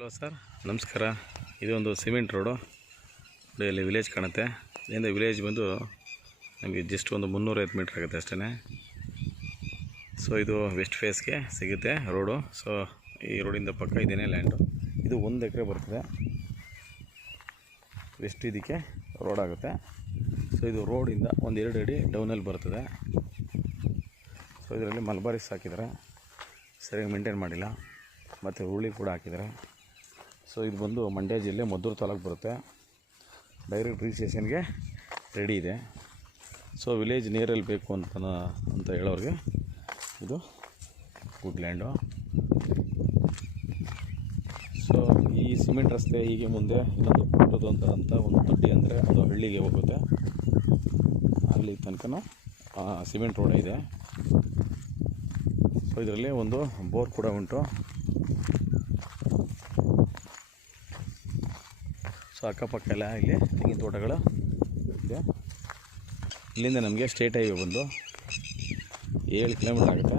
Hello sir, ನಮಸ್ಕಾರ. ಇದೊಂದು cement road. ಇಲ್ಲಿ ವಿಲೇಜ್ ಕಾಣುತ್ತೆ. ಇದರಿಂದ ವಿಲೇಜ್ ಬಂದು ನಮಗೆ ಜಸ್ಟ್ ಒಂದು 350 ಮೀಟ್ರ್ ಆಗುತ್ತೆ ಅಷ್ಟೇ. ಸೊ ಇದು ವೆಸ್ಟ್ ಫೇಸ್ಗೆ ಸಿಗುತ್ತೆ ರೋಡು. ಸೊ ಈ ರೋಡಿಂದ ಪಕ್ಕ ಇದೇನೇ ಲ್ಯಾಂಡು. ಇದು 1 ಎಕರೆ ಬರ್ತದೆ. ವೆಸ್ಟ್ ಇದಕ್ಕೆ ರೋಡ್ ಆಗುತ್ತೆ. ಸೊ ಇದು ರೋಡಿಂದ 1-2 ಅಡಿ ಡೌನಲ್ಲಿ ಬರ್ತದೆ. ಸೊ ಇದರಲ್ಲಿ ಮಲ್ಬಾರಿಸ್ ಹಾಕಿದ್ದಾರೆ, ಸರಿಯಾಗಿ ಮೇಂಟೈನ್ ಮಾಡಿಲ್ಲ. ಮತ್ತು ಹುರುಳಿ ಕೂಡ ಹಾಕಿದ್ದಾರೆ. ಸೊ ಇದು ಬಂದು ಮಂಡ್ಯ ಜಿಲ್ಲೆ ಮದ್ದೂರು ತಾಲೂಕು ಬರುತ್ತೆ. ಡೈರೆಕ್ಟ್ ರಿಜಿಸ್ಟ್ರೇಷನ್ಗೆ ರೆಡಿ ಇದೆ. ಸೊ ವಿಲೇಜ್ ನಿಯರಲ್ಲಿ ಬೇಕು ಅಂತ ಹೇಳೋರಿಗೆ ಇದು ಗುಡ್ ಲ್ಯಾಂಡು. ಸೊ ಈ ಸಿಮೆಂಟ್ ರಸ್ತೆ ಹೀಗೆ ಮುಂದೆ ಇನ್ನೊಂದು ಪುಟ್ಟದು ಅಂತ ಒಂದು ದೊಡ್ಡಿ ಅಂದರೆ ಅದು ಹಳ್ಳಿಗೆ ಹೋಗುತ್ತೆ. ಅಲ್ಲಿ ತನಕ ಸಿಮೆಂಟ್ ರೋಡ್ ಇದೆ. ಸೊ ಇದರಲ್ಲಿ ಒಂದು ಬೋರ್ ಕೂಡ ಉಂಟು. ಸೊ ಅಕ್ಕಪಕ್ಕ ಎಲ್ಲ ಇಲ್ಲಿ ತೆಂಗಿನ ತೋಟಗಳು ಇದೆ. ಇಲ್ಲಿಂದ ನಮಗೆ ಸ್ಟೇಟ್ ಹೈವೇ ಬಂದು 7 ಕಿಲೋಮೀಟ್ರ್ ಆಗುತ್ತೆ.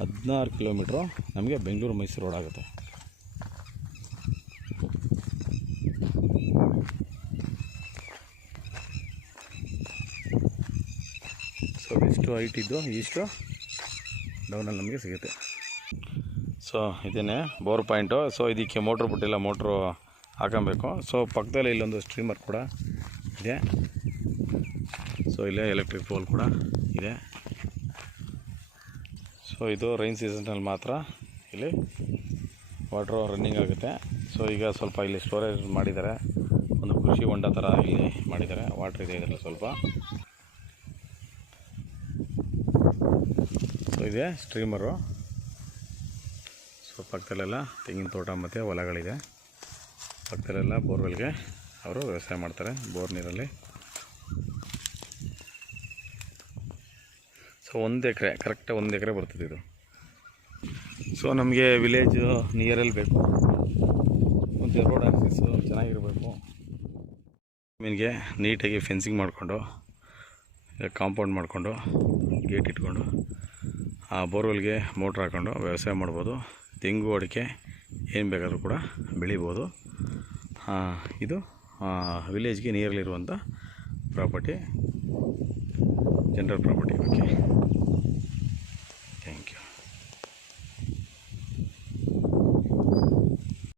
16 ಕಿಲೋಮೀಟ್ರು ನಮಗೆ ಬೆಂಗಳೂರು ಮೈಸೂರು ರೋಡ್ ಆಗುತ್ತೆ. ಸೊ ಎಷ್ಟು ಹೈಟ್ ಇದ್ದು ಇಷ್ಟು ಡೌನಲ್ಲಿ ನಮಗೆ ಸಿಗುತ್ತೆ. ಸೊ ಇದೇನೆ ಬೋರ್ ಪಾಯಿಂಟು. ಸೊ ಇದಕ್ಕೆ ಮೋಟ್ರ್ ಬಿಟ್ಟಿಲ್ಲ, ಮೋಟ್ರು ಹಾಕೊಬೇಕು. ಸೊ ಪಕ್ಕದಲ್ಲಿ ಇಲ್ಲೊಂದು ಸ್ಟ್ರೀಮರ್ ಕೂಡ ಇದೆ. ಸೊ ಇಲ್ಲೇ ಎಲೆಕ್ಟ್ರಿಕ್ ಪೋಲ್ ಕೂಡ ಇದೆ. ಸೊ ಇದು ರೈನ್ ಸೀಸನ್ನಲ್ಲಿ ಮಾತ್ರ ಇಲ್ಲಿ ವಾಟ್ರು ರನ್ನಿಂಗ್ ಆಗುತ್ತೆ. ಸೊ ಈಗ ಸ್ವಲ್ಪ ಇಲ್ಲಿ ಸ್ಟೋರೇಜ್ ಮಾಡಿದ್ದಾರೆ, ಒಂದು ಕೃಷಿ ಹೊಂಡ ಥರ ಇಲ್ಲಿ ಮಾಡಿದ್ದಾರೆ. ವಾಟ್ರ್ ಇದೆ ಇದರಲ್ಲಿ ಸ್ವಲ್ಪ. ಸೊ ಇದೆ ಸ್ಟ್ರೀಮರು. ಸೊ ಪಕ್ಕದಲ್ಲೆಲ್ಲ ತೆಂಗಿನ ತೋಟ ಮತ್ತು ಹೊಲಗಳಿದೆ. ಪಕ್ಕದಲ್ಲೆಲ್ಲ ಬೋರ್ವೆಲ್ಗೆ ಅವರು ವ್ಯವಸಾಯ ಮಾಡ್ತಾರೆ, ಬೋರ್ ನೀರಲ್ಲಿ. ಸೊ 1 ಎಕರೆ, ಕರೆಕ್ಟಾಗಿ 1 ಎಕರೆ ಬರ್ತದೆ ಇದು. ಸೊ ನಮಗೆ ವಿಲೇಜು ನಿಯರಲ್ಲಿ ಬೇಕು, ಮತ್ತು ರೋಡ್ ಆಕ್ಸೆಸ್ಸು ಚೆನ್ನಾಗಿರಬೇಕು. ಮೀನಿಗೆ ನೀಟಾಗಿ ಫೆನ್ಸಿಂಗ್ ಮಾಡಿಕೊಂಡು, ಕಾಂಪೌಂಡ್ ಮಾಡಿಕೊಂಡು, ಗೇಟ್ ಇಟ್ಕೊಂಡು, ಆ ಬೋರ್ವೆಲ್ಗೆ ಮೋಟ್ರ್ ಹಾಕ್ಕೊಂಡು ವ್ಯವಸಾಯ ಮಾಡ್ಬೋದು. ತೆಂಗು ಅಡಿಕೆ ಏನು ಬೇಕಾದರೂ ಕೂಡ ಬೆಳಿಬೋದು. ಇದು ವಿಲೇಜ್ಗೆ ನಿಯರ್ಲಿರುವಂಥ ಪ್ರಾಪರ್ಟಿ, ಜನರಲ್ ಪ್ರಾಪರ್ಟಿ ಬಗ್ಗೆ.